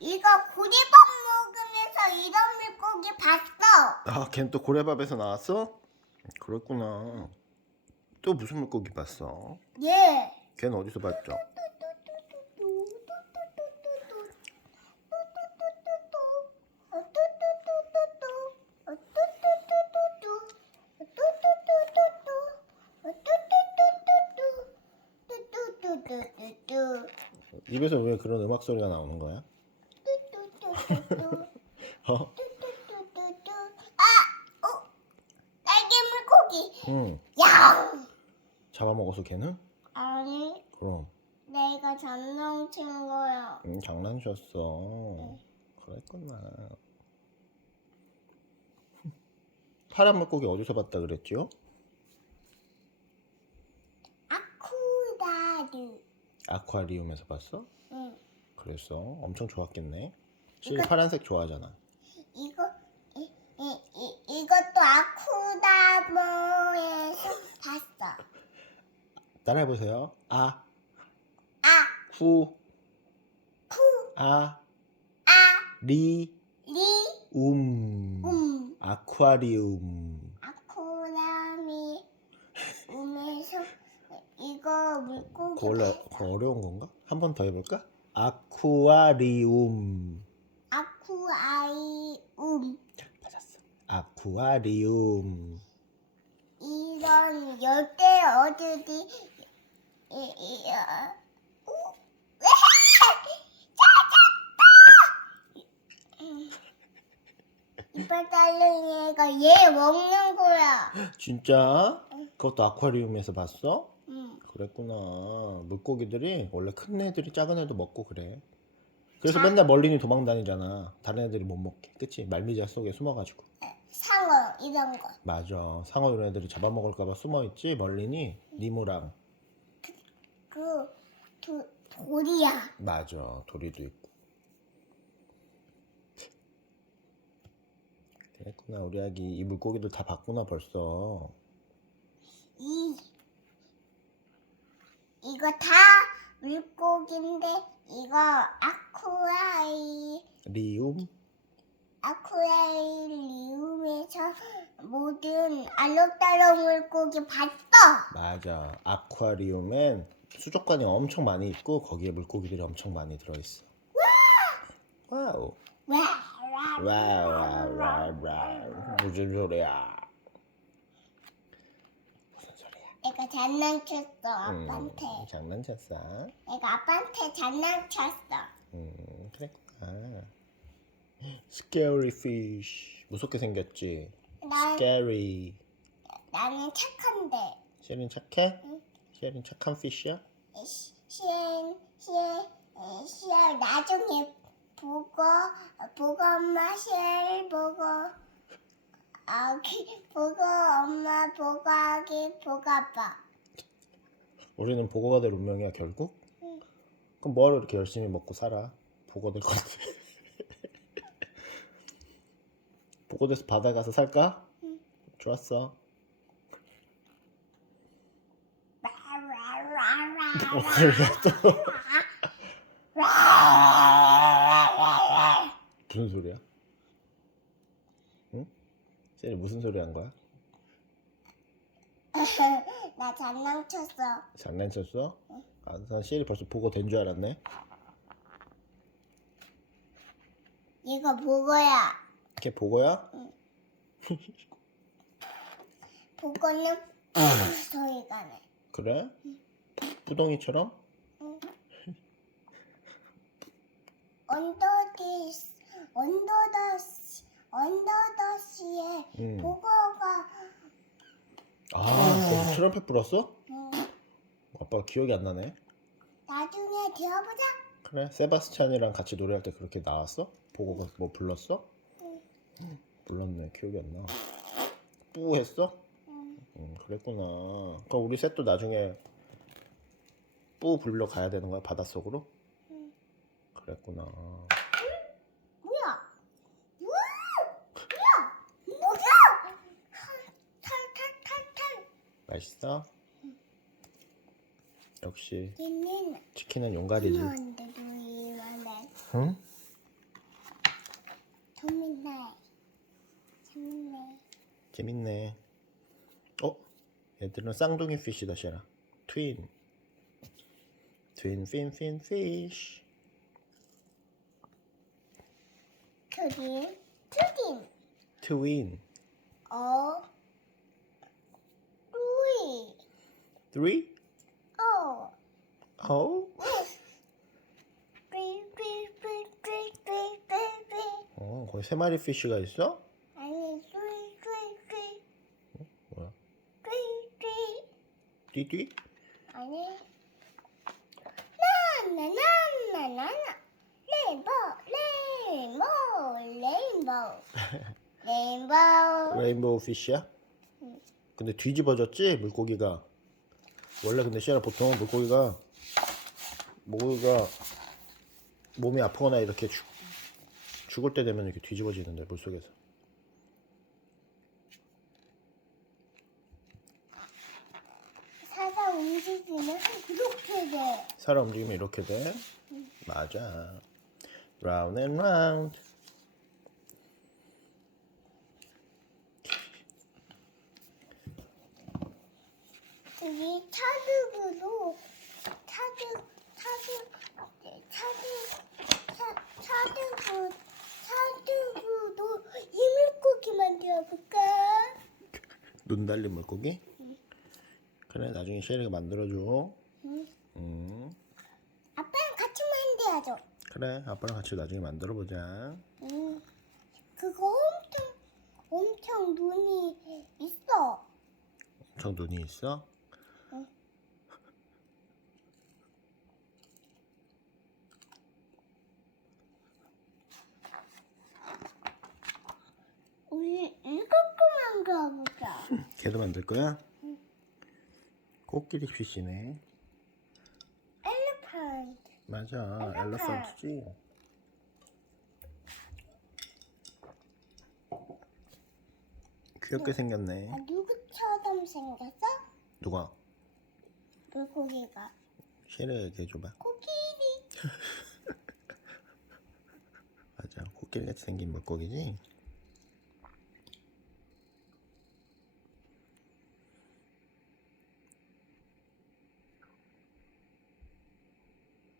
이거 고리밥 먹으면서 이런 물고기 봤어. 아, 걘 또 고래밥에서 나왔어? 그렇구나. 또 무슨 물고기 봤어? 예. 걔는 어디서 봤죠? 입에서 왜 그런 음악 소리가 나오는 거야? 어? 아, 어, 물고기. 응. 야. 잡아먹어서 걔는? 아니, 그럼. 내가 장난친 거야. 응, 장난쳤어. 그랬구나. 파란 물고기 어디서 봤다 그랬지요? 아쿠다르. 아쿠아리움에서 봤어? 응. 그랬어. 엄청 좋았겠네. 실리 파란색 좋아하잖아. 이거 이, 이, 이, 이것도 아쿠다모에서 봤어. 따라해 보세요. 아, 아, 후, 쿠, 아, 아, 리, 리, 움. 음. 아쿠아리움. 아쿠라미 음에서 이거 물고기 그거 원래 어려운 건가? 한 번 더 해볼까? 아쿠아리움. 아쿠아이 음 맞았어. 아쿠아리움. 이런 열대 어들이 어. 이빨 달린 얘가 얘 먹는 거야. 진짜? 그것도 아쿠아리움에서 봤어? 응. 그랬구나. 물고기들이 원래 큰 애들이 작은 애도 먹고 그래. 그래서 자. 맨날 멀린이 도망 다니잖아. 다른 애들이 못 먹게. 그치? 말미잘 속에 숨어가지고. 상어 이런 거. 맞아. 상어 이런 애들이 잡아먹을까봐 숨어있지? 멀린이. 니모랑. 그 도, 돌이야. 맞아. 도리도 있고. 그랬구나. 우리 아기 이 물고기들 다 봤구나 벌써. 이 이거 다 물고기인데 이거 아쿠아이 리움? 아쿠아리 리움에서 모든 알록달록 물고기 봤어. 맞아. 아쿠아리움엔 수족관이 엄청 많이 있고 거기에 물고기들이 엄청 많이 들어있어. 와우. 와, 와. 와우, 와우, 와우, 와우. 무슨 소리야? 무슨 내가 장난쳤어 음, 아빠한테. 장난쳤어. 내가 아빠한테 장난쳤어. 음, 그랬구나. Scary fish. 무섭게 생겼지? 난 Scary. 나는 착한데. 셰린 착해? 응. 셰린 착한 피쉬야? 시- 시엔 시엔 에, 시엔 나중에 보고 보고 엄마 시엔 보고 아기 보고 엄마 보고 아기 보고 아빠 우리는 보고가 될 운명이야 결국? 응. 그럼 뭘 이렇게 열심히 먹고 살아? 보고 될것 같아. 보고 돼서 바다 가서 살까? 응. 좋았어. 무슨 소리야? 응? 셀이 무슨 소리 한 거야? 나 장난쳤어. 장난쳤어? 아, 난 셀이 벌써 보고 된 줄 알았네. 이거 보고야. 걔 보고야? 보고는 소리가 나. 그래? 뿌덩이처럼? 언더디스 언더더시 언더더시에 응. 보고가 아, 거기 트럼펫 불었어? 음, 아빠 기억이 안 나네. 나중에 되어보자. 그래? 세바스찬이랑 같이 노래할 때 그렇게 나왔어? 보고가 뭐 불렀어? 응. 불렀네. 기억이 안 나. 뿌 했어? 응. 음, 그랬구나. 그럼 우리 셋도 나중에 뿌 불러 가야 되는 거야? 바닷속으로? 응. 그랬구나. 뭐야? 뭐야? 뭐야? 뭐야? 탈탈탈탈. 맛있어? 역시 얘는 치킨은. 엄마한테 도이만해. 응? 재밌네. 재밌네. 재밌네. 어? 얘들은 쌍둥이 피쉬다, 샤라. 트윈. 트윈 핀 핀 피쉬. 트림, 트림. 트윈. 어, 루이. Three? 어, Oh? 삐. 어, 거기 세 마리 피쉬가 있어? 아니, 삐, 삐, 삐, 뭐야? 삐, 삐. 띠띠? 아니. 나나 나나 나나. 레인보, 레인보, 레인보. 레인보. 레인보우 피쉬야? 근데 뒤집어졌지 물고기가 원래 근데 시아라 보통 물고기가 물고기가 몸이 아프거나 이렇게 죽, 죽을 때 되면 이렇게 뒤집어지는데 물속에서. 사자 움직이면 이렇게 돼. 살아 움직이면 이렇게 돼? 맞아. And round. 여 기 차득으로 차득 차득 차득 차 차득으로 차득으로 이 물고기 만들어 볼까? 눈 달린 물고기 그래 나중에 시아리가 만들어줘 응. 음 아빠랑 같이 만들어줘. 그래 아빠랑 같이 나중에 만들어 보자 응. 그거 엄청 엄청 눈이 있어. 엄청 눈이 있어? 우리 이것도 만들어 보자. 걔도 만들 거야? 코끼리 피쉬네 엘리펀트. 맞아 엘러펀트지 귀엽게 생겼네 아, 누구처럼 생겼어? 누가? 물고기가. 쉐를 얘기해줘봐 코끼리. 맞아 코끼리 같이 생긴 물고기지?